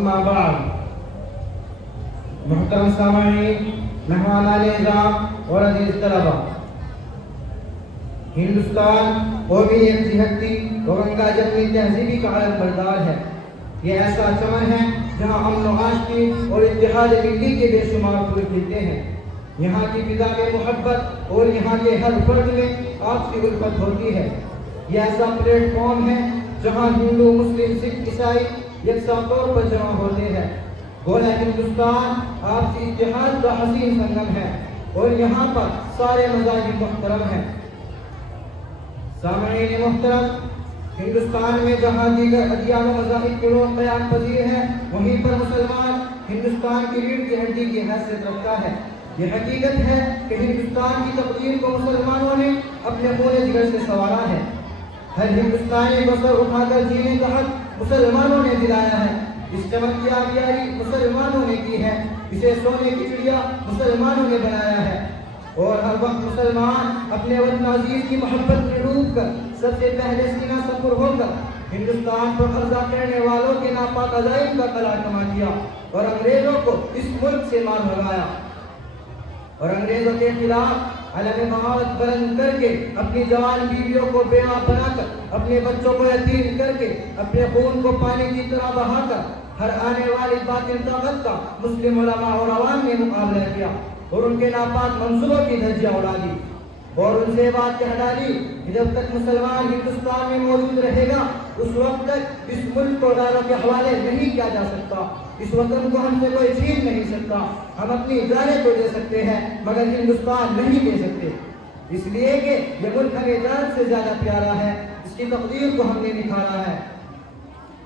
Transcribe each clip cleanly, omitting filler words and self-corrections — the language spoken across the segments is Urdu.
اما بعد محترم سامعین، مہمانان اعزام اور عزیز طلبہ، ہندوستان قومی یکجہتی اور گنگا جمنی تہذیبی کا علم بردار ہے۔ یہ ایسا چمن ہے جہاں امن و آشتی اور اتحاد ملی کے بے شمار پھول کھلتے ہیں۔ یہاں کی فضا میں محبت اور یہاں کے ہر فرد میں آپسی الفت ہوتی ہے۔ یہ ایسا پلیٹ فارم ہے جہاں ہندو، مسلم، سکھ، عیسائی یکساں طور پر جمع ہوتے ہیں۔ گویا ہندوستان آپسی اتحاد کا حسین سنگم ہے اور یہاں پر سارے مذاہب محترم ہیں۔ سامعین محترم، ہندوستان میں جہاں دیگر ادیان و مذاہب کے لوگ قیام پذیر ہیں، وہیں پر مسلمان ہندوستان کی ریڑھ کی ہڈی کی حیثیت رکھتا ہے۔ یہ حقیقت ہے کہ ہندوستان کی تقدیر کو مسلمانوں نے اپنے خون جگر سے سنوارا ہے۔ ہر ہندوستانی کو سر اٹھا کر جینے کا حق مسلمانوں نے دلایا ہے۔ اس چمن کی آبیاری مسلمانوں نے کی ہے، اسے سونے کی چڑیا مسلمانوں نے بنایا ہے، اور ہر وقت مسلمان اپنے وطن عزیز کی محبت میں ڈوب کر سب سے پہلے سینہ سپر ہو کر ہندوستان پر قبضہ کرنے والوں کے ناپاک عزائم کا قلع کما کیا اور انگریزوں کو اس ملک سے مار بھگایا، اور انگریزوں کے خلاف علم بغاوت بلند کر کے اپنی جوان بیویوں کو بیوہ بنا کر، اپنے بچوں کو یتیم کر کے، اپنے خون کو پانی کی طرح بہا کر ہر آنے والی باطل طاقت کا مسلم علماء اور عوام نے مقابلہ کیا اور ان کے ناپاک منصوبوں کی دھجیاں اڑا دی، اور ان سے بات کہہ ڈالی کہ جب تک مسلمان ہندوستان میں موجود رہے گا اس وقت تک اس ملک کو غیروں کے حوالے نہیں کیا جا سکتا، اس وطن کو ہم سے کوئی چھین نہیں سکتا۔ ہم اپنی جانیں تو دے سکتے ہیں مگر ہندوستان نہیں دے سکتے، اس لیے کہ یہ ملک ہمیں جان سے زیادہ پیارا ہے، اس کی تقدیر کو ہم نے نکھارا ہے۔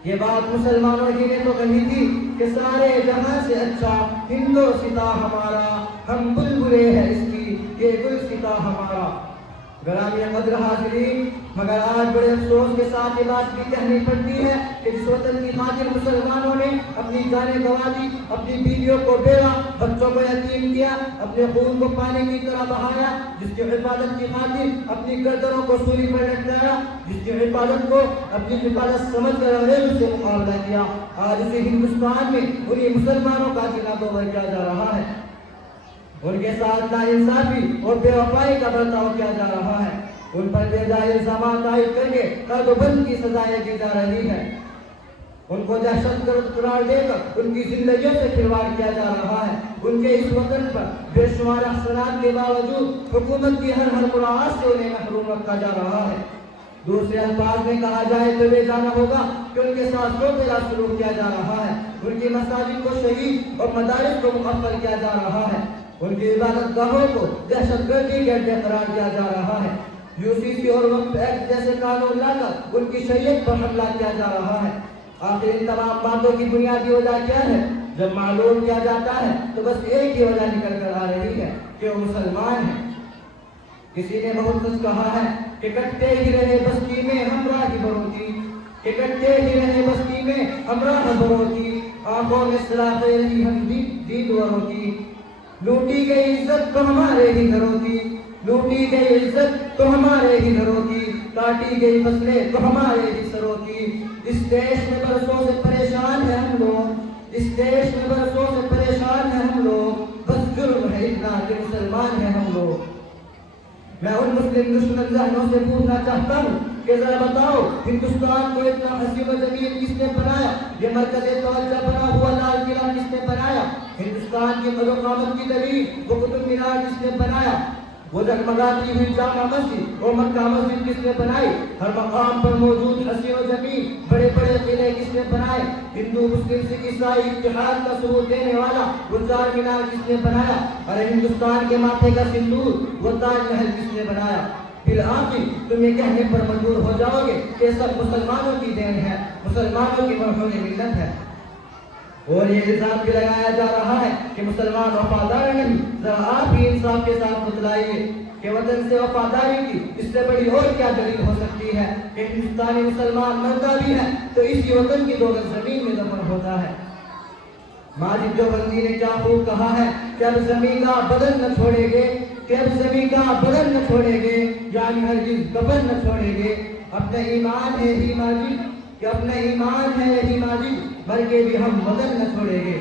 یہ بات مسلمانوں ہی نے تو کہی تھی کہ سارے جہاں سے اچھا ہندوستاں ہمارا، ہم بلبلے ہیں اس کی یہ گلستاں ہمارا۔ گرامی قدر حاضرین، مگر آج بڑے افسوس کے ساتھ یہ بات بھی کہنی پڑتی ہے کہ جس وطن کی خاطر مسلمانوں نے اپنی جانیں گنوا دی، اپنی بیویوں کو بیوہ، بچوں کو یتیم کیا، اپنے خون کو پانی کی طرح بہایا، جس کی حفاظت کی خاطر اپنی گردنوں کو سولی پر لٹکایا، جس کی حفاظت کو اپنی حفاظت سمجھ کر انگریزوں سے مقابلہ کیا، آج اسی ہندوستان میں انہی مسلمانوں کا جنا توبہ کیا جا رہا ہے، ان کے ساتھ ناانصافی اور بے وفائی کا برتاؤ کیا جا رہا ہے، ان پر بے جائز الزامات عائد کر کے قید و بند کی سزائیں دی جا رہی ہے، ان کو دہشت گرد قرار دے کر ان کی زندگیوں سے کھلواڑ کیا جا رہا ہے، ان کے اس وطن پر بے شمار احسانات کے باوجود حکومت کی ہر مراعات سے انہیں محروم رکھا جا رہا ہے۔ دوسرے الفاظ میں کہا جائے تو یہ جانا ہوگا کہ ان کے ساتھ سوتیلا سلوک کیا جا رہا ہے، ان کی مساجد کو شہید اور مدارس کو مقفل کیا جا رہا ہے، ان کی عبادت گاہوں کو دہشت گردی کے اڈے قرار دیا جا رہا ہے، UCC اور وقف ایکٹ جیسے قانون لا کر ان کی شریعت پر حملہ کیا جا رہا ہے۔ آخر ان تمام باتوں کی بنیادی وجہ کیا ہے؟ جب معلوم کیا جاتا ہے تو بس ایک ہی وجہ نکل کر آ رہی ہے کہ وہ مسلمان ہیں۔ کسی نے بہت کچھ کہا ہے کہ کٹتے ہی رہے بستی میں ہمراہ بروتی، کہ کٹتے ہی رہے بستی میں ہمراہ بروتی، آنکھوں میں سلاخیں رہی ہم دید وروتی، لوٹی گئی عزت تو ہمارے ہی گھروں کی، لوٹی گئی عزت تو ہمارے ہی گھروں کی، کاٹی گئی فصلیں تو ہمارے ہی سروں کی۔ اس دیش میں برسوں سے پریشان ہیں ہم لوگ، اس دیش میں برسوں سے پریشان ہیں ہم لوگ، بس جرم ہے اتنا کہ مسلمان ہیں ہم لوگ۔ میں ان مسلم دشمن ذہنوں سے پوچھنا چاہتا ہوں کہ ذرا بتاؤ ہندوستان کو اتنا حسین و جمیل کس نے بنایا؟ یہ مرکز توجہ بنا ہوا لال قلعہ کس نے بنایا؟ ہندوستان کی قدر و قامت کی دلیل وہ قطب مینار کس نے بنایا؟ وہ جگمگاتی ہوئی جامع مسجد اور مکہ مسجد کس نے بنائی؟ ہر مقام پر موجود حسین و جمیل بڑے بڑے قلعے کس نے بنائے؟ ہندو، مسلم، سکھ، عیسائی اتحاد کا ثبوت دینے والا وہ چار مینار کس نے بنایا؟ ارے ہندوستان کے ماتھے کا سندور وہ تاج محل کس نے بنایا؟ بالآخر تم یہ کہنے پر مجبور ہو جاؤ گے کہ سب مسلمانوں کی دین ہے، مسلمانوں کی مرحوم ملت ہے، اور یہ الزام بھی لگایا جا رہا ہے کہ مسلمان وفادار نہیں۔ ذرا آپ ہی انصاف کے ساتھ بتلائیے کہ وطن سے وفاداری کی اس سے بڑی اور کیا دلیل ہو سکتی ہے کہ ہندوستانی مسلمان مرتا بھی ہے تو اسی وطن کی 2 گز زمین میں دفن ہوتا ہے۔ ماجد دیوبندی نے کیا خوب کہا ہے کہ اب زمین کا بدن نہ چھوڑیں گے، کہ اب زمین کا بدن نہ چھوڑیں گے، یعنی ہرگز کفن نہ چھوڑیں گے۔ اپنا ایمان ہے ہی ماجد، کہ اپنا ایمان ہے ہی ماجد، مر کے بھی ہم وطن نہ چھوڑیں گے۔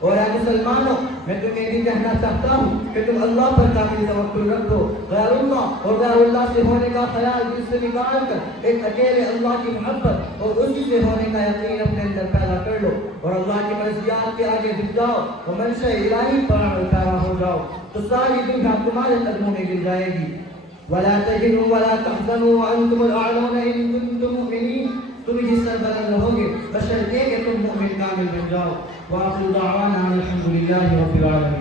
اور اے مسلمانوں، میں تمہیں بھی کہنا چاہتا ہوں کہ تم اللہ پر کامل توکل رکھو، غیر اللہ اور غیر اللہ سے ہونے کا خیال دل سے نکال کر ایک اکیلے اللہ کی محبت اور اسی سے ہونے کا یقین اپنے اندر پیدا کر لو، اور اللہ کی مرضیات کے آگے جھک جاؤ اور منشاء الہی پر عمل پیرا ہو جاؤ، تو ساری دنیا تمہارے قدموں میں گر جائے گی۔ ولا تهنوا ولا تحزنوا وانتم الاعلون ان كنتم مؤمنين، تم ہی سربلند رہو گے بشرطے کہ تم مومن کامل بن جاؤ۔ واخر دعوانا الحمد للہ رب العالمین۔